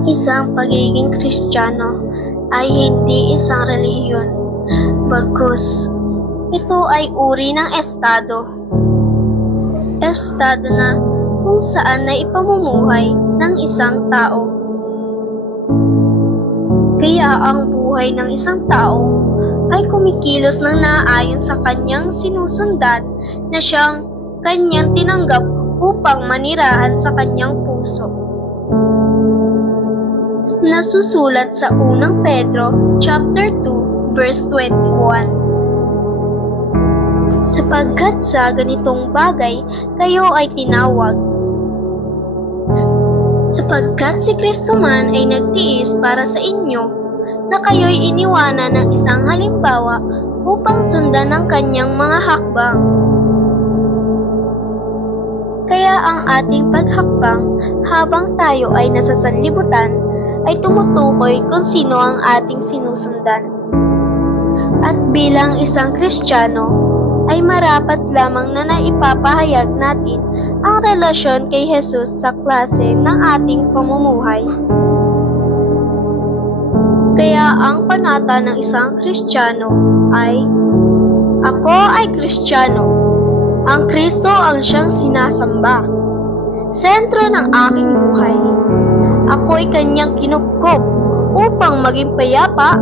Ang isang pagiging Kristiyano ay hindi isang relihiyon, bagkus ito ay uri ng estado. Estado na kung saan na ipamumuhay ng isang tao. Kaya ang buhay ng isang tao ay kumikilos ng naaayon sa kanyang sinusundan na siyang kanyang tinanggap upang manirahan sa kanyang puso. Nasusulat sa unang Pedro chapter 2 verse 21. Sapagkat sa ganitong bagay kayo ay tinawag. Sapagkat si Kristo man ay nagtiis para sa inyo, na kayo'y iniwanan ng isang halimbawa upang sundan ang kanyang mga hakbang. Kaya ang ating paghakbang habang tayo ay nasa sanlibutan ay tumutukoy kung sino ang ating sinusundan. At bilang isang Kristiyano, ay marapat lamang na naipapahayag natin ang relasyon kay Jesus sa klase ng ating pamumuhay. Kaya ang panata ng isang Kristiyano ay, ako ay Kristiyano. Ang Kristo ang siyang sinasamba. Sentro ng aking buhay. Ako'y kanyang kinupkop upang maging payapa,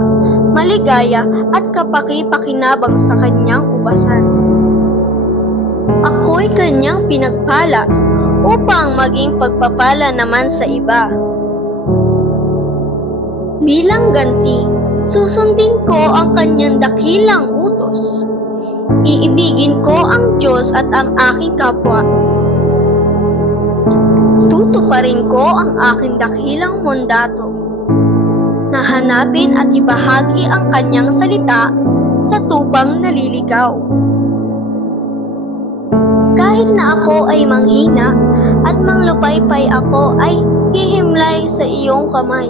maligaya at kapaki-pakinabang sa kanyang ubasan. Ako'y kanyang pinagpala upang maging pagpapala naman sa iba. Bilang ganti, susundin ko ang kanyang dakilang utos. Iibigin ko ang Diyos at ang aking kapwa. Tutuparin ko ang aking dakilang mandato. Nahanapin at ibahagi ang kanyang salita sa tupang naliligaw. Kahit na ako ay manghina at manglupaypay ako ay hihimlay sa iyong kamay.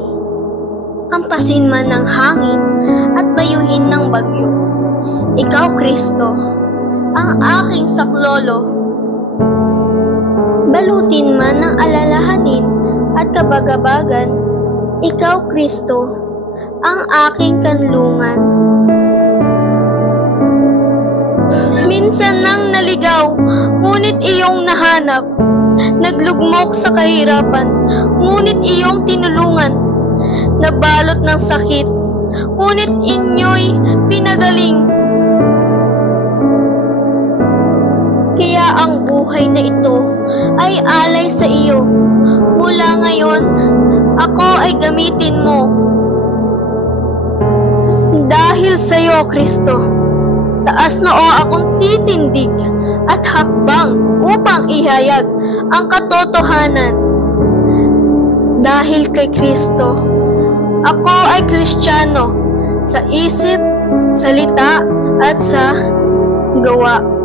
Hampasin man ng hangin at bayuhin ng bagyo. Ikaw, Kristo, ang aking saklolo. Balutin man ng alalahanin at kabagabagan, ikaw, Kristo, ang aking kanlungan. Minsan nang naligaw, ngunit iyong nahanap. Naglugmok sa kahirapan, ngunit iyong tinulungan. Nabalot ng sakit, ngunit inyo'y pinagaling. Kaya ang buhay na ito ay alay sa iyo. Mula ngayon, ako ay gamitin mo. Dahil sa iyo, Kristo, taas na o akong titindig at hakbang upang ihayag ang katotohanan. Dahil kay Kristo, ako ay Kristiyano sa isip, salita at sa gawa.